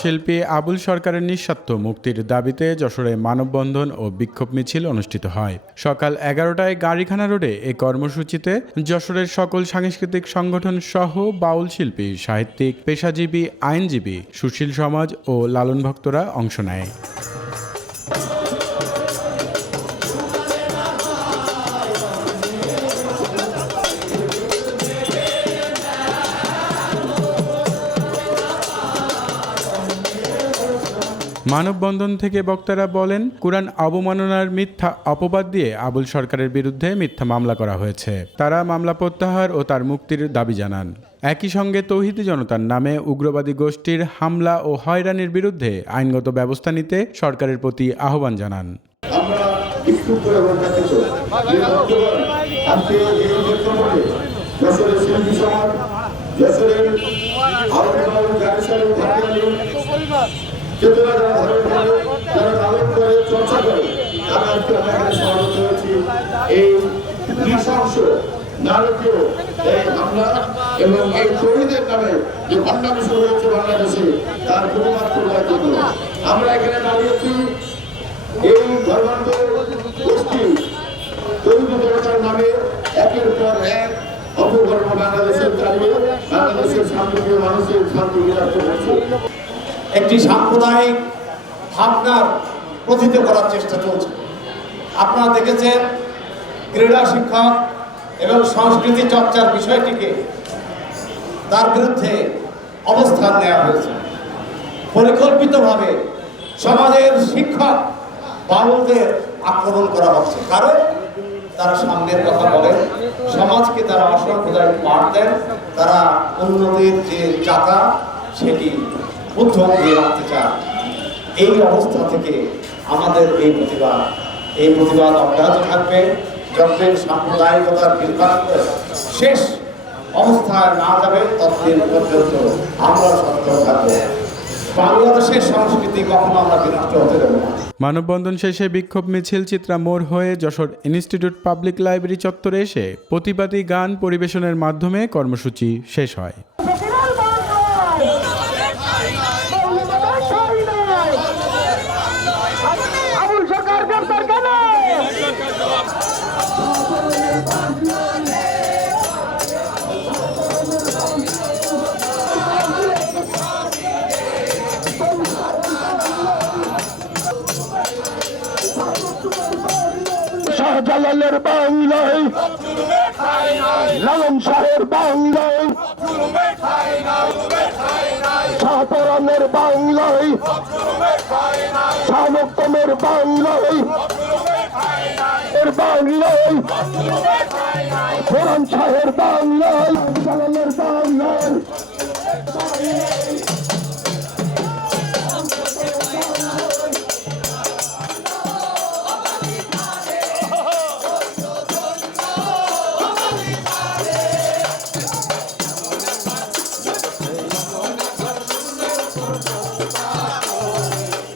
শিল্পী আবুল সরকারের নিঃস্বার্থ মুক্তির দাবিতে যশোরে মানববন্ধন ও বিক্ষোভ মিছিল অনুষ্ঠিত হয়। সকাল এগারোটায় গাড়িখানা রোডে এ কর্মসূচিতে যশোরের সকল সাংস্কৃতিক সংগঠন সহ বাউল শিল্পী, সাহিত্যিক, পেশাজীবী, আইনজীবী, সুশীল সমাজ ও লালন ভক্তরা অংশ নেয়। মানববন্ধন থেকে বক্তারা বলেন, কোরআন অবমাননার মিথ্যা অপবাদ দিয়ে আবুল সরকারের বিরুদ্ধে মিথ্যা মামলা করা হয়েছে। তারা মামলা প্রত্যাহার ও তার মুক্তির দাবি জানান। একই সঙ্গে তৌহিদি জনতার নামে উগ্রবাদী গোষ্ঠীর হামলা ও হয়রানির বিরুদ্ধে আইনগত ব্যবস্থা নিতে সরকারের প্রতি আহ্বান জানান। আমরা বিক্ষোভ করে বঞ্চিত যে বর্তমান আজকে এই প্রেক্ষাপটে যশোরের শিল্পী সমাজ যশোরের আলোচনা জাতিসারের ভাবনা চেতনা যারা ধারণ করে যারা ধারণ করে চর্চা করে তারা আজকে আমরা সমাবেত হয়েছি এই নৃশংস নারকীয় এই হামলা এবং এই শহীদের নামে যে ঘটনাটি শুরু হয়েছে বাংলাদেশে তার প্রতিবাদ করবার জন্য আমরা এখানে দাঁড়িয়েছি এই ধর্মান্তর গোষ্ঠী তরুণ জনতার নামে একের পর এক অপকর্ম বাংলাদেশের চালিয়ে বাংলাদেশের শান্তিপ্রিয় মানুষের শান্তি বিরাজ করছে একটি সাম্প্রদায়িক ভাবনার প্রথিত করার চেষ্টা চলছে। আপনারা দেখেছেন ক্রীড়া শিক্ষক এবং সংস্কৃতি চর্চার বিষয়টিকে তার বিরুদ্ধে অবস্থান নেওয়া হয়েছে। পরিকল্পিতভাবে সমাজের শিক্ষক বাবুদের আক্রমণ করা হচ্ছে। কারণ তারা সামনের কথা বলেন সমাজকে তারা অসাম্প্রদায়িক পাঠ দেন, তারা উন্নতির যে চাকা সেটি রাখতে চান। এই অবস্থা থেকে আমাদের এই প্রতিবাদ এই প্রতিবাদ অব্যাহত থাকবে। যতদিন সাম্প্রদায়িকতার শেষ অবস্থায় না যাবে, ততদিন পর্যন্ত আমরা সত্য থাকব। বাংলাদেশের সংস্কৃতি কখনো আমরা বিনষ্ট হতে দেবো না। মানববন্ধন শেষে বিক্ষোভ মিছিল চিত্রা মোড় হয়ে যশোর ইনস্টিটিউট পাবলিক লাইব্রেরি চত্বরে এসে প্রতিবাদী গান পরিবেশনের মাধ্যমে কর্মসূচি শেষ হয়। শাহজালালের বাংলায়। লালন শাহের বাংলায়। শাহপরানের বাংলায়। শাহমক্তমের বাংলায়। এর বাংলায়। কোরআন শাহের বাংলায়। জালালের বাংলায়।